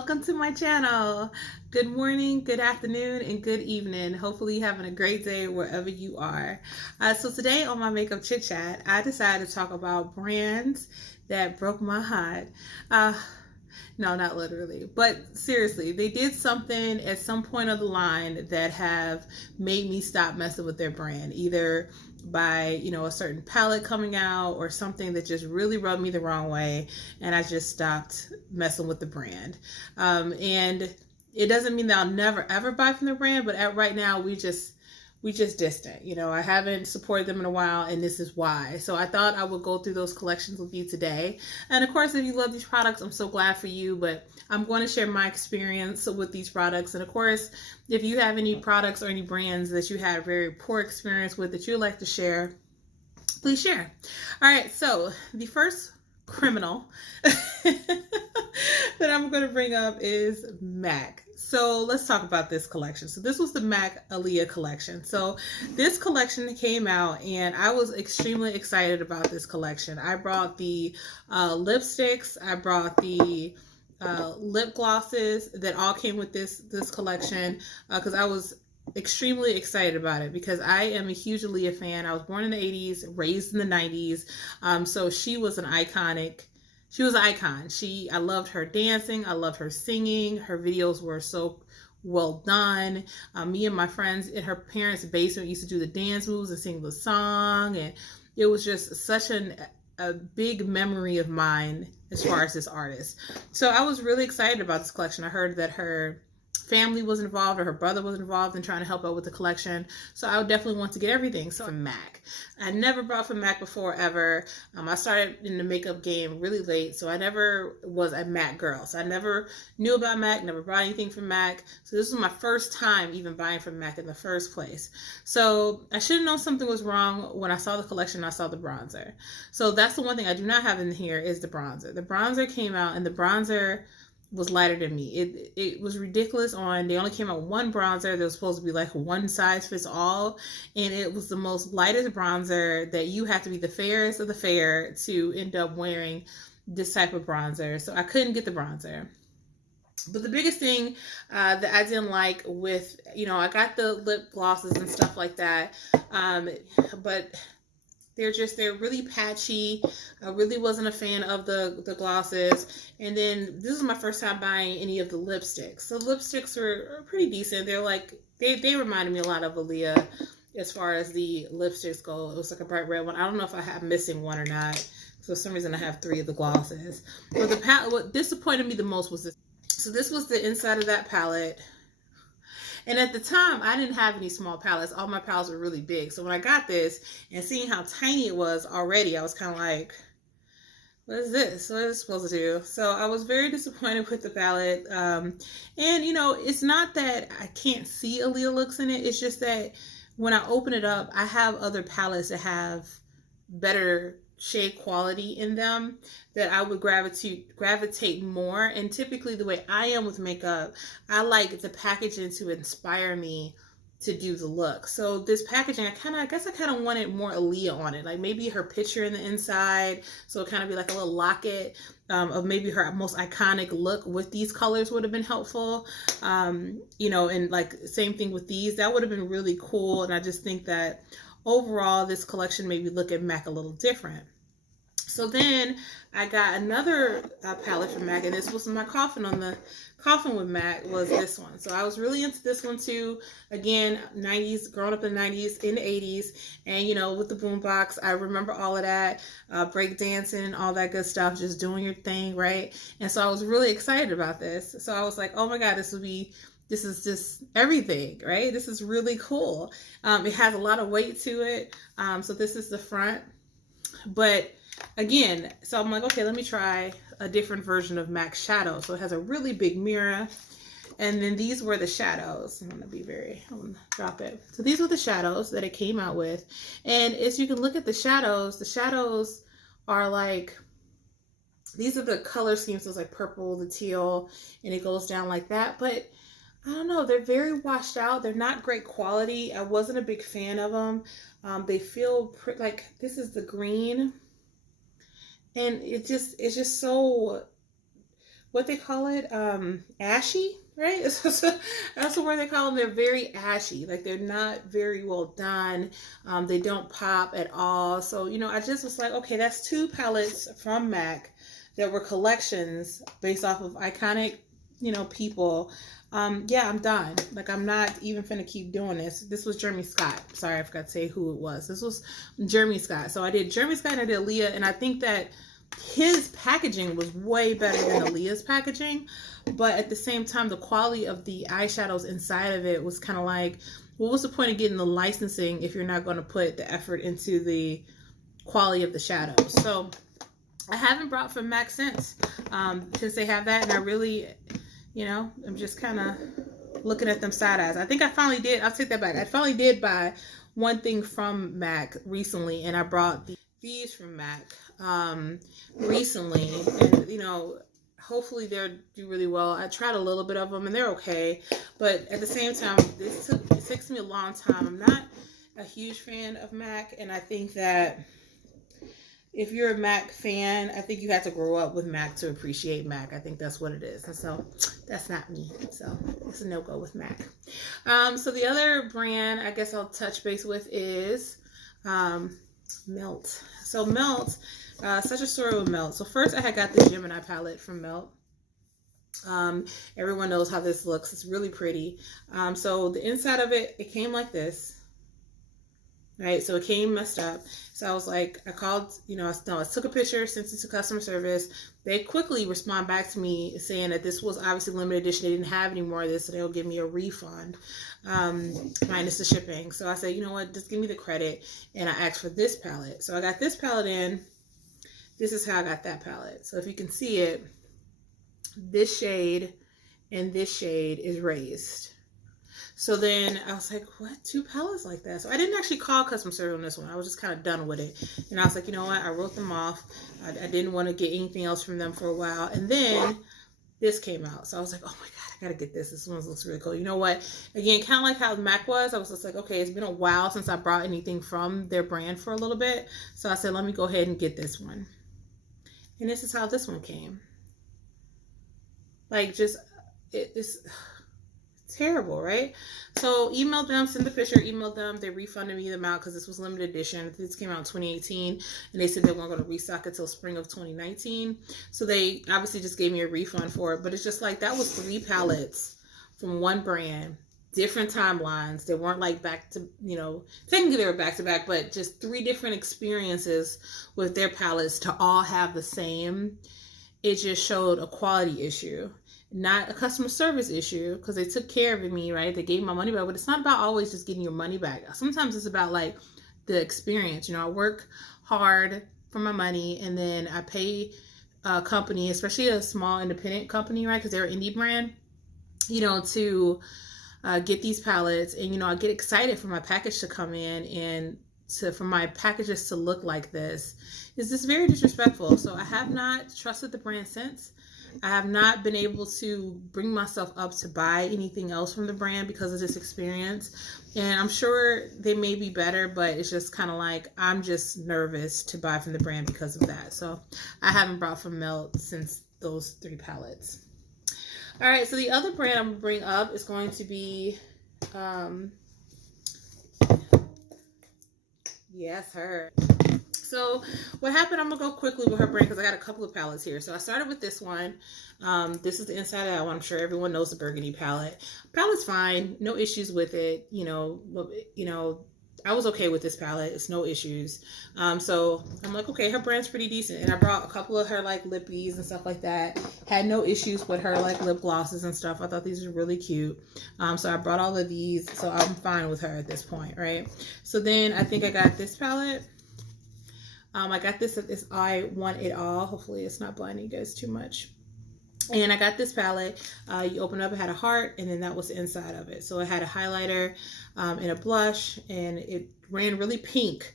welcome to my channel. Good morning, good afternoon, and good evening. Hopefully you're having a great day wherever you are. So today on my makeup chit chat, I decided to talk about brands that broke my heart. No, not literally, but seriously, they did something at some point of the line that have made me stop messing with their brand, either by a certain palette coming out or something that just really rubbed me the wrong way, and I just stopped messing with the brand. And it doesn't mean that I'll never ever buy from the brand, but right now we just distant. I haven't supported them in a while, and this is why. So I thought I would go through those collections with you today. And of course, if you love these products, I'm so glad for you, but I'm going to share my experience with these products. And of course, if you have any products or any brands that you had a very poor experience with that you'd like to share, please share. All right, so the first criminal that I'm going to bring up is MAC. So let's talk about this collection. So this was the MAC Aaliyah collection. So this collection came out and I was extremely excited about this collection. I brought the lipsticks, I brought the lip glosses that all came with this collection because I was extremely excited about it because I am a huge Aaliyah fan. I was born in the 80s, raised in the 90s. So she was an icon. I loved her dancing. I loved her singing. Her videos were so well done. Me and my friends in her parents' basement used to do the dance moves and sing the song. And it was just such a big memory of mine as far as this artist. So I was really excited about this collection. I heard that her family was involved or her brother was involved in trying to help out with the collection. So I would definitely want to get everything. So from MAC. I never bought from MAC before ever. I started in the makeup game really late, so I never was a MAC girl. So I never knew about MAC, never bought anything from MAC. So this was my first time even buying from MAC in the first place. So I should have known something was wrong when I saw the collection. I saw the bronzer. So that's the one thing I do not have in here is the bronzer. The bronzer came out and the bronzer was lighter than me. It was ridiculous. They only came out one bronzer. There was supposed to be like one size fits all, and it was the most lightest bronzer that you have to be the fairest of the fair to end up wearing this type of bronzer. So I couldn't get the bronzer. But the biggest thing that I didn't like with, I got the lip glosses and stuff like that, but they're really patchy. I really wasn't a fan of the glosses. And then this is my first time buying any of the lipsticks. So lipsticks were pretty decent. They're like, they reminded me a lot of Aaliyah as far as the lipsticks go. It was like a bright red one. I don't know if I'm missing one or not. So for some reason I have 3 of the glosses. But what disappointed me the most was this. So this was the inside of that palette. And at the time, I didn't have any small palettes. All my palettes were really big. So when I got this and seeing how tiny it was already, I was kind of like, what is this? What is it supposed to do? So I was very disappointed with the palette. And, it's not that I can't see Aaliyah looks in it. It's just that when I open it up, I have other palettes that have better shade quality in them that I would gravitate more. And typically the way I am with makeup, I like the packaging to inspire me to do the look. So this packaging, I guess I kind of wanted more Aaliyah on it, like maybe her picture in the inside, so it kind of be like a little locket of maybe her most iconic look with these colors would have been helpful. And like same thing with these, that would have been really cool. And I just think that overall, this collection made me look at MAC a little different. So then I got another palette from MAC, and this was my coffin with MAC was this one. So I was really into this one too. Again, 90s, growing up in the 90s, in the 80s, and with the boombox, I remember all of that, break dancing and all that good stuff, just doing your thing, right? And so I was really excited about this. So I was like, oh my God, this is just everything, right? This is really cool. It has a lot of weight to it. So this is the front. But again, so I'm like, okay, let me try a different version of MAC shadow. So it has a really big mirror. And then these were the shadows. I'm gonna drop it. So these were the shadows that it came out with. And as you can look at the shadows are like, these are the color schemes. So it's like purple, the teal, and it goes down like that. But I don't know, they're very washed out. They're not great quality. I wasn't a big fan of them. They feel like this is the green, and it's just so what they call it, ashy, right? That's the word they call them. They're very ashy. Like they're not very well done. They don't pop at all. So, you know, I just was like, okay, that's 2 palettes from MAC that were collections based off of iconic, you know, people. Yeah, I'm done. Like, I'm not even finna keep doing this. This was Jeremy Scott. Sorry, I forgot to say who it was. This was Jeremy Scott. So I did Jeremy Scott and I did Aaliyah, and I think that his packaging was way better than Aaliyah's packaging, but at the same time, the quality of the eyeshadows inside of it was kind of like, what was the point of getting the licensing if you're not going to put the effort into the quality of the shadows? So I haven't brought from MAC since they have that, and I really, you know, I'm just kind of looking at them side eyes. I think I finally did. I'll take that back. I finally did buy one thing from MAC recently, and I brought these from MAC recently, and you know, hopefully they'll do really well. I tried a little bit of them and they're okay, but at the same time, it takes me a long time. I'm not a huge fan of MAC, and I think that if you're a MAC fan, I think you have to grow up with MAC to appreciate MAC. I think that's what it is, and so that's not me. So it's a no-go with MAC. So the other brand I guess I'll touch base with is Melt. So Melt, such a story with Melt. So first I had got the Gemini palette from Melt. Everyone knows how this looks. It's really pretty. So the inside of it, it came like this. Right, so it came messed up. So I was like, I called, you know, I took a picture, sent it to customer service. They quickly respond back to me saying that this was obviously limited edition. They didn't have any more of this, so they'll give me a refund minus the shipping. So I said, you know what, just give me the credit. And I asked for this palette. So I got this palette in. This is how I got that palette. So if you can see it, this shade and this shade is raised. So then I was like, what? 2 palettes like that? So I didn't actually call customer service on this one. I was just kind of done with it. And I was like, you know what? I wrote them off. I didn't want to get anything else from them for a while. And then this came out. So I was like, oh my God, I got to get this. This one looks really cool. You know what? Again, kind of like how MAC was. I was just like, okay, it's been a while since I brought anything from their brand for a little bit. So I said, let me go ahead and get this one. And this is how this one came. Like, just, it's terrible, right? So emailed them, sent the picture, emailed them. They refunded me the amount because this was limited edition. This came out in 2018, and they said they weren't going to restock it till spring of 2019. So they obviously just gave me a refund for it. But it's just like, that was 3 palettes from one brand, different timelines. They weren't like back to, you know, technically they were back to back, but just 3 different experiences with their palettes to all have the same. It just showed a quality issue, not a customer service issue, because they took care of me, right? They gave my money back, but it's not about always just getting your money back. Sometimes it's about like the experience. You know, I work hard for my money, and then I pay a company, especially a small independent company, right? Because they're an indie brand, you know, to get these palettes, and you know, I get excited for my package to come in and for my packages to look like this. Is this very disrespectful? So I have not trusted the brand since. I have not been able to bring myself up to buy anything else from the brand because of this experience. And I'm sure they may be better, but it's just kind of like, I'm just nervous to buy from the brand because of that. So I haven't brought from Melt since those 3 palettes. All right, so the other brand I'm going to bring up is going to be, yes, her. So what happened, I'm going to go quickly with her brand because I got a couple of palettes here. So I started with this one. This is the inside out one. I'm sure everyone knows the burgundy palette. Palette's fine. No issues with it. You know, I was okay with this palette. It's no issues. So I'm like, okay, her brand's pretty decent. And I brought a couple of her like lippies and stuff like that. Had no issues with her like lip glosses and stuff. I thought these were really cute. So I brought all of these. So I'm fine with her at this point, right? So then I think I got this palette. I got this at this I Want It All. Hopefully it's not blinding you guys too much. And I got this palette. You open up, it had a heart, and then that was the inside of it. So it had a highlighter and a blush, and it ran really pink.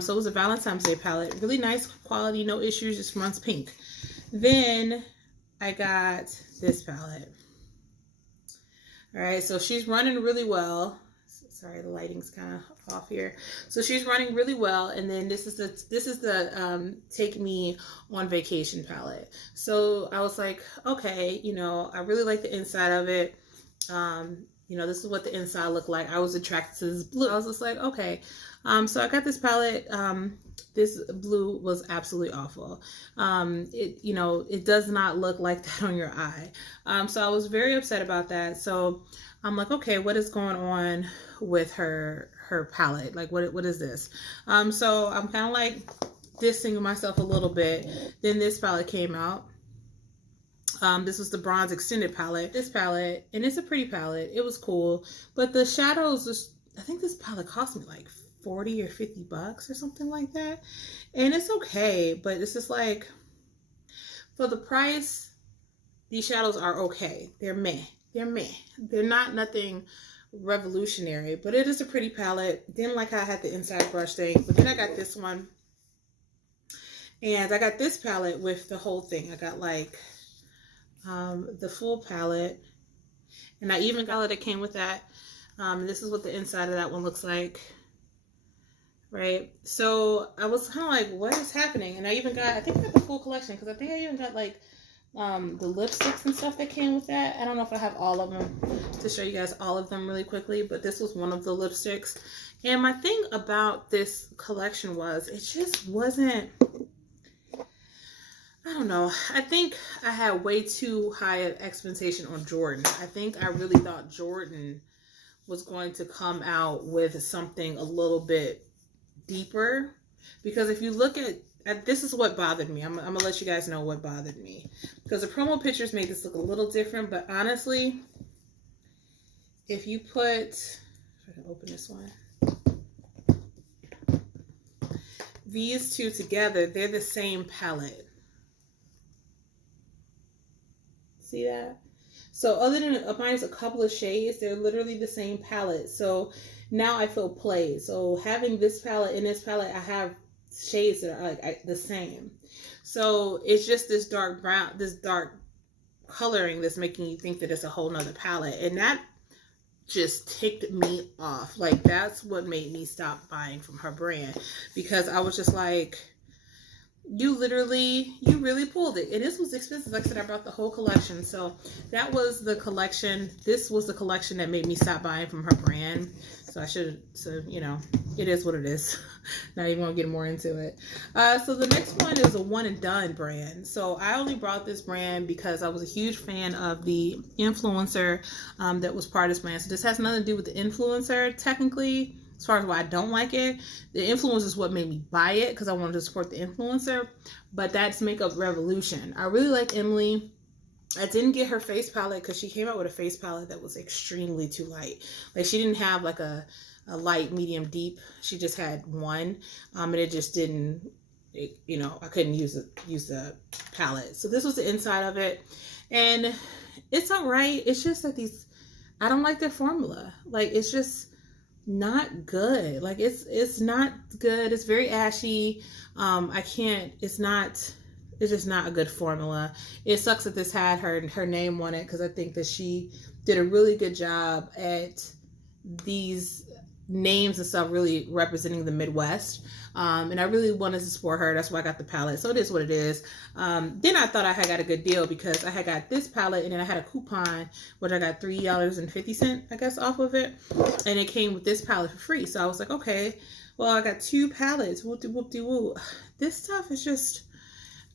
So it was a Valentine's Day palette. Really nice quality, no issues, just runs pink. Then I got this palette. All right, so she's running really well. sorry, the lighting's kind of off here. So she's running really well. And then this is the Take Me on Vacation palette. So I was like, okay, you know, I really like the inside of it. You know, this is what the inside looked like. I was attracted to this blue. I was just like, okay. So I got this palette. This blue was absolutely awful. You know, it does not look like that on your eye. So I was very upset about that. So I'm like, okay, what is going on with her palette? Like, what is this? So I'm kind of like dissing myself a little bit. Then this palette came out. This was the Bronze Extended palette. This palette, and it's a pretty palette. It was cool, but the shadows, I think this palette cost me like 40 or 50 bucks or something like that. And it's okay, but it's just like, for the price, these shadows are okay. They're meh. They're meh. They're not nothing revolutionary, but it is a pretty palette. Didn't like how I had the inside brush thing, but then I got this one. And I got this palette with the whole thing. I got like the full palette, and I even got it that came with that. This is what the inside of that one looks like, right? So I was kind of like, what is happening? And I think I got the full collection, because I think I even got like the lipsticks and stuff that came with that. I don't know if I have all of them to show you guys all of them really quickly, but this was one of the lipsticks. And my thing about this collection was, it just wasn't, I don't know. I think I had way too high an expectation on Jordan. I think I really thought Jordan was going to come out with something a little bit deeper. Because if you look at this is what bothered me. I'm going to let you guys know what bothered me. Because the promo pictures made this look a little different. But honestly, if you put, if I can open this one, these two together, they're the same palette. See that? So other than minus a couple of shades, they're literally the same palette. So now I feel played. So having this palette and this palette, I have shades that are like the same. So it's just this dark brown, this dark coloring that's making you think that it's a whole nother palette. And that just ticked me off. Like, that's what made me stop buying from her brand, because I was just like, you really pulled it. And this was expensive. Like I said, I brought the whole collection. So that was the collection. This was the collection that made me stop buying from her brand. So you know, it is what it is. Not even gonna get more into it. So the next one is a One and Done brand. So I only brought this brand because I was a huge fan of the influencer that was part of this brand. So this has nothing to do with the influencer technically. As far as why I don't like it, the influencer is what made me buy it, because I wanted to support the influencer. But that's Makeup Revolution. I really like Emily. I didn't get her face palette because she came out with a face palette that was extremely too light. Like, she didn't have like a light, medium, deep. She just had one, and it just didn't. You know, I couldn't use the palette. So this was the inside of it, and it's alright. It's just that I don't like their formula. Like, it's just not good. Like, it's not good. It's very ashy. It's just not a good formula. It sucks that this had her name on it, because I think that she did a really good job at these names and stuff really representing the Midwest. And I really wanted to support her. That's why I got the palette. So it is what it is. Then I thought I had got a good deal, because I had got this palette and then I had a coupon, which I got $3.50, I guess, off of it. And it came with this palette for free. So I was like, okay, well, I got two palettes. Whoop-de-whoop-de-woo. This stuff is just,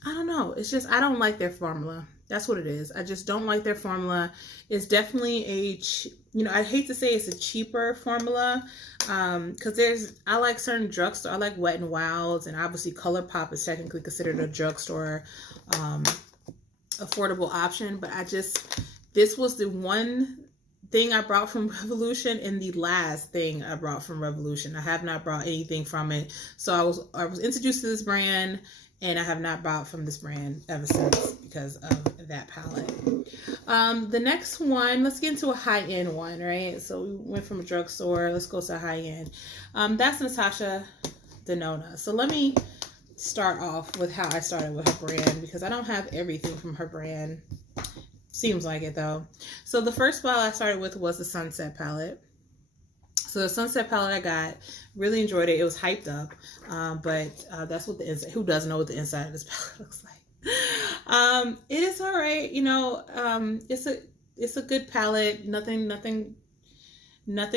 I don't know. It's just, I don't like their formula. That's what it is. I just don't like their formula. It's definitely I hate to say it's a cheaper formula, because I like certain drugstore. I like Wet n Wild's, and obviously ColourPop is technically considered a drugstore affordable option. But this was the one thing I brought from Revolution, and the last thing I brought from Revolution. I have not brought anything from it. So I was introduced to this brand, and I have not bought from this brand ever since because of that palette. The next one, let's get into a high-end one, right? So we went from a drugstore. Let's go to high-end. That's Natasha Denona. So let me start off with how I started with her brand, because I don't have everything from her brand. Seems like it, though. So the first palette I started with was the Sunset palette. So the sunset palette I got, really enjoyed it. It was hyped up, but that's what the inside. Who doesn't know what the inside of this palette looks like? It is all right. You know, it's a good palette. Nothing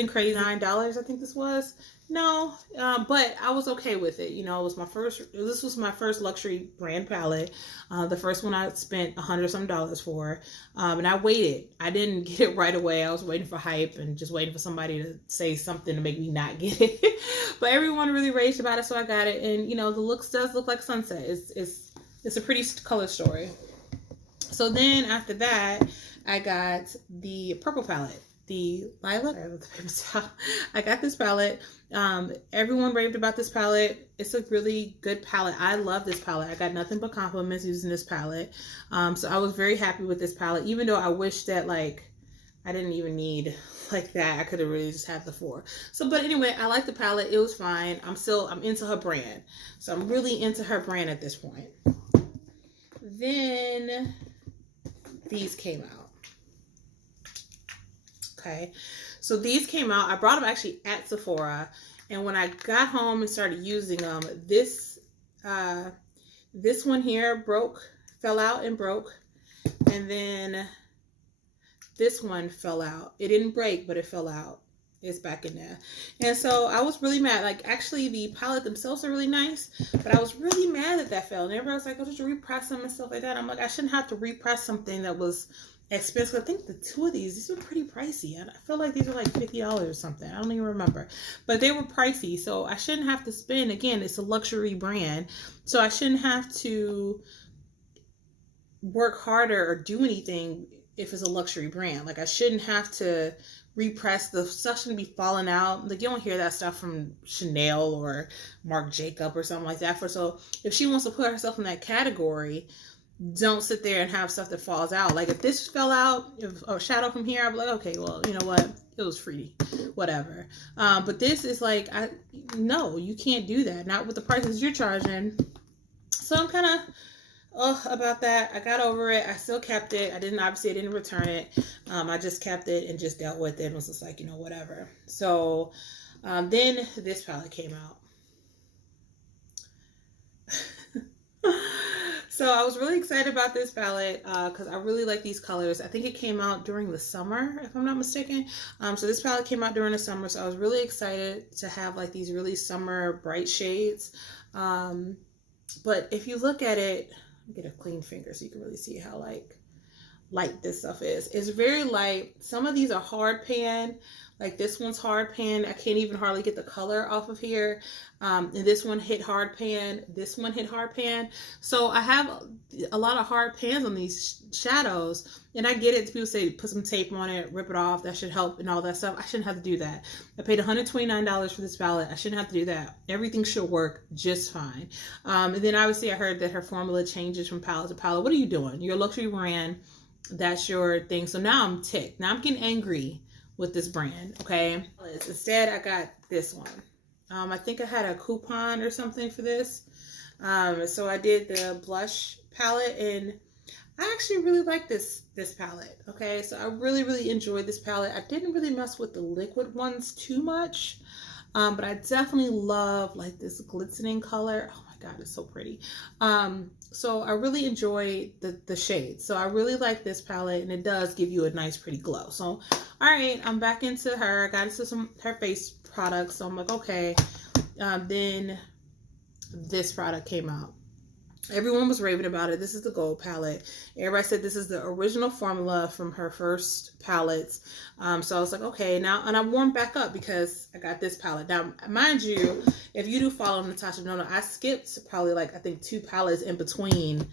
crazy. $9, I think this was. No, but I was okay with it. You know, this was my first luxury brand palette. The first one I spent $100 for. And I waited. I didn't get it right away. I was waiting for hype and just waiting for somebody to say something to make me not get it. But everyone really raged about it, so I got it. And, you know, the looks does look like sunset. It's a pretty color story. So then after that, I got the purple palette. The lilac. I got this palette. Everyone raved about this palette. It's a really good palette. I love this palette. I got nothing but compliments using this palette. So I was very happy with this palette, even though I wish that like I didn't even need like that. I could have really just had the 4. So, but anyway, I like the palette. It was fine. I'm into her brand. So I'm really into her brand at this point. Then these came out. Okay, so these came out. I brought them actually at Sephora, and when I got home and started using them, this one here fell out and broke, and then this one fell out. It didn't break, but it fell out. It's back in there, and so I was really mad. Like, actually, the palette themselves are really nice, but I was really mad that fell. And everybody was like, "Oh, did you repress them and stuff like that?" I'm like, I shouldn't have to repress something that was expensive. I think the 2 of these were pretty pricey. I feel like these were like $50 or something. I don't even remember, but they were pricey. So I shouldn't have to spend, again, it's a luxury brand. So I shouldn't have to work harder or do anything if it's a luxury brand. Like, I shouldn't have to repress. The stuff shouldn't be falling out. Like, you don't hear that stuff from Chanel or Marc Jacob or something like that. So if she wants to put herself in that category, don't sit there and have stuff that falls out. Like, if this fell out, or shadow from here, I'd be like, okay, well, you know what? It was free, whatever. But this is like, no, you can't do that. Not with the prices you're charging. So I'm kind of about that. I got over it. I still kept it. I didn't return it. I just kept it and just dealt with it and was just like, you know, whatever. So then this palette came out. So I was really excited about this palette because I really like these colors. I think it came out during the summer, if I'm not mistaken. So this palette came out during the summer, so I was really excited to have like these really summer bright shades. But if you look at it, get a clean finger so you can really see how light this stuff is. It's very light. Some of these are hard pan. Like, this one's hard pan. I can't even hardly get the color off of here. And this one hit hard pan. This one hit hard pan. So I have a lot of hard pans on these shadows. And I get it. People say put some tape on it, rip it off. That should help and all that stuff. I shouldn't have to do that. I paid $129 for this palette. I shouldn't have to do that. Everything should work just fine. And then obviously I heard that her formula changes from palette to palette. What are you doing? You're a luxury brand. That's your thing. So now I'm ticked. Now I'm getting angry with this brand, okay? Instead, I got this one. I think I had a coupon or something for this. So I did the blush palette, and I actually really like this palette, okay? So I really enjoyed this palette. I didn't really mess with the liquid ones too much, but I definitely love like this glistening color. Oh my God, it's so pretty. So I really enjoy the shades. So I really like this palette, and it does give you a nice pretty glow. So all right, I'm back into her. I got into her face products. So I'm like, okay. Then this product came out. Everyone was raving about it. This is the gold palette. Everybody said this is the original formula from her first palettes. So I was like, okay, now, and I warmed back up because I got this palette. Now, mind you, if you do follow Natasha Denona, I skipped probably like, I think 2 palettes in between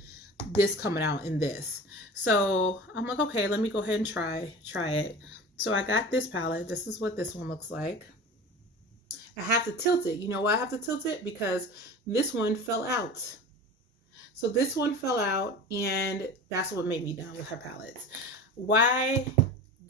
this coming out and this. So I'm like, okay, let me go ahead and try it. So I got this palette. This is what this one looks like. I have to tilt it. You know why I have to tilt it? Because this one fell out. So this one fell out, and that's what made me done with her palettes. Why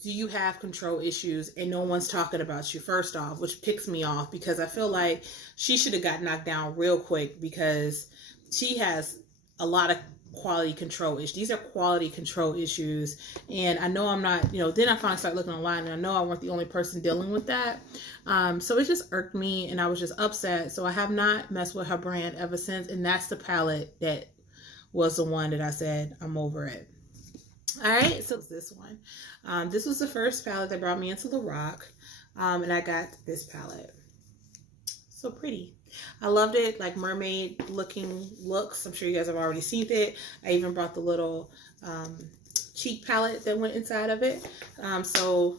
do you have control issues and no one's talking about you, first off, which picks me off because I feel like she should have got knocked down real quick because she has a lot of quality control issues. These are quality control issues. And I know I'm not, then I finally started looking online, and I know I wasn't the only person dealing with that. So it just irked me, and I was just upset. So I have not messed with her brand ever since. And that's the palette that was the one that I said, I'm over it. All right, so this one. This was the first palette that brought me into Lorac. And I got this palette. So pretty. I loved it, like mermaid looking looks. I'm sure you guys have already seen it. I even brought the little cheek palette that went inside of it. So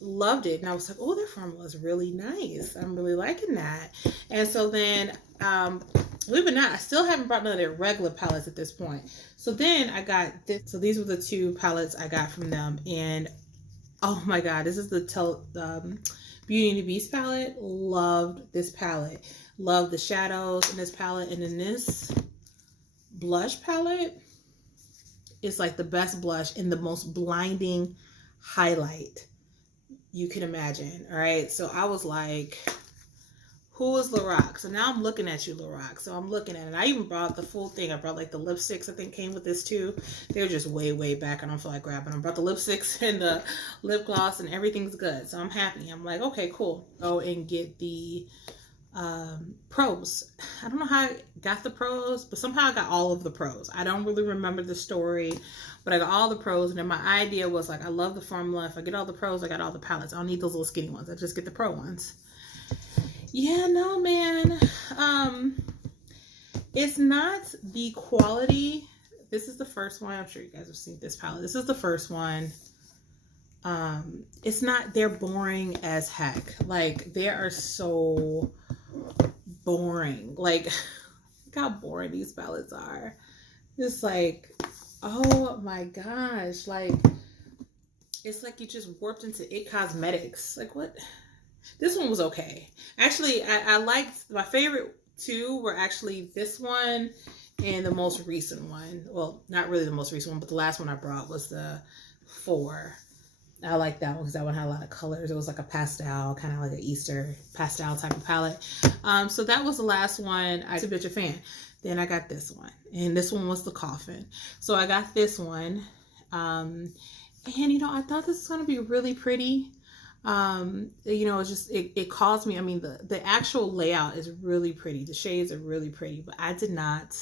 loved it. And I was like, oh, their formula is really nice. I'm really liking that. And so then, believe it or not, I still haven't brought none of their regular palettes at this point. So then I got this. So these were the two palettes I got from them. And oh my God, this is the Beauty and the Beast palette. Loved this palette. Loved the shadows in this palette. And then this blush palette is like the best blush and the most blinding highlight you can imagine. All right. So I was like, who is Lorac? So now I'm looking at you, Lorac. So I'm looking at it. I even brought the full thing. I brought like the lipsticks, I think came with this too. They were just way, way back. I don't feel like grabbing them. I brought the lipsticks and the lip gloss, and everything's good. So I'm happy. I'm like, okay, cool. Go and get the pros. I don't know how I got the pros, but somehow I got all of the pros. I don't really remember the story, but I got all the pros. And then my idea was like, I love the formula. If I get all the pros, I got all the palettes. I don't need those little skinny ones. I just get the pro ones. Yeah, no, man. It's not the quality. This is the first one. I'm sure you guys have seen this palette. This is the first one. It's not, they're boring as heck. Like, they are so boring. Like, look how boring these palettes are. It's like, oh my gosh. Like, it's like you just warped into It Cosmetics. Like, what? This one was okay. Actually, I liked, my favorite two were actually this one and the most recent one. Well, not really the most recent one, but the last one I brought was the 4. I like that one because that one had a lot of colors. It was like a pastel, kind of like an Easter pastel type of palette. So that was the last one. I was a bitch a fan. Then I got this one, and this one was the coffin. So I got this one, and I thought this was gonna be really pretty. It's just, it calls me, I mean, the actual layout is really pretty. The shades are really pretty, but I did not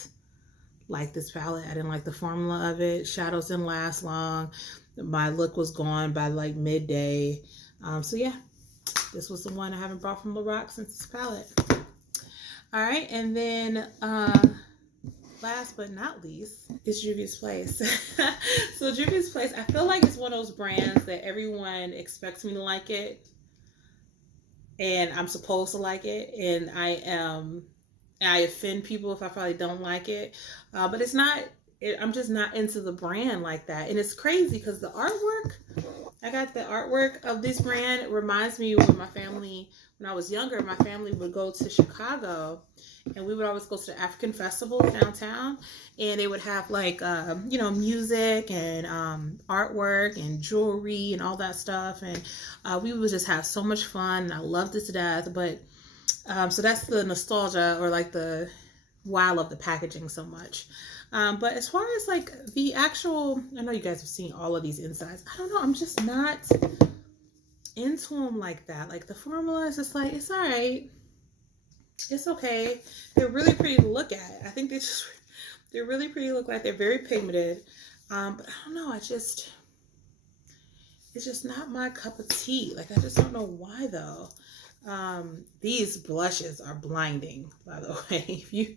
like this palette. I didn't like the formula of it. Shadows didn't last long. My look was gone by like midday. So yeah, this was the one I haven't brought from Lorac since this palette. All right. And then, last but not least is Juvia's Place. So Juvia's Place, I feel like it's one of those brands that everyone expects me to like it, and I'm supposed to like it, and I offend people if I probably don't like it, but it's not, I'm just not into the brand like that. And it's crazy because the artwork, I got the artwork of this brand. It reminds me when I was younger, my family would go to Chicago, and we would always go to the African festival downtown, and they would have like, music and artwork and jewelry and all that stuff. And we would just have so much fun. And I loved it to death. But so that's the nostalgia, or like why I love the packaging so much. But as far as like the actual, I know you guys have seen all of these insides. I don't know. I'm just not into them like that. Like the formula is just like, it's all right. It's okay. They're really pretty to look at. I think they're really pretty to look at. They're very pigmented. But I don't know. It's just not my cup of tea. Like, I just don't know why though. These blushes are blinding, by the way. If you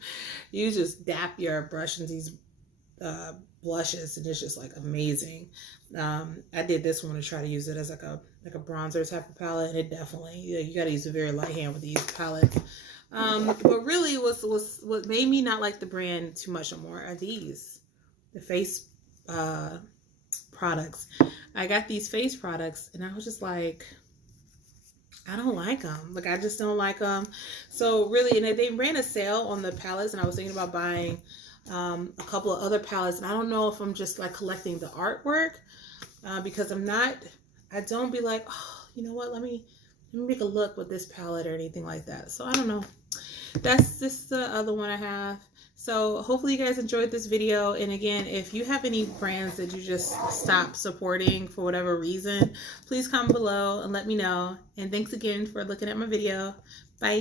just dap your brush in these blushes, and it's just like amazing. I did this one to try to use it as like a bronzer type of palette, and it definitely, you got to use a very light hand with these palettes. But really what made me not like the brand too much anymore are the face products. I got these face products, and I was just like, I don't like them. Like, I just don't like them. So really, and they ran a sale on the palettes, and I was thinking about buying a couple of other palettes. And I don't know if I'm just like collecting the artwork, because I don't be like, oh, you know what? Let me make a look with this palette or anything like that. So I don't know. That's just the other one I have. So hopefully you guys enjoyed this video. And again, if you have any brands that you just stopped supporting for whatever reason, please comment below and let me know. And thanks again for looking at my video.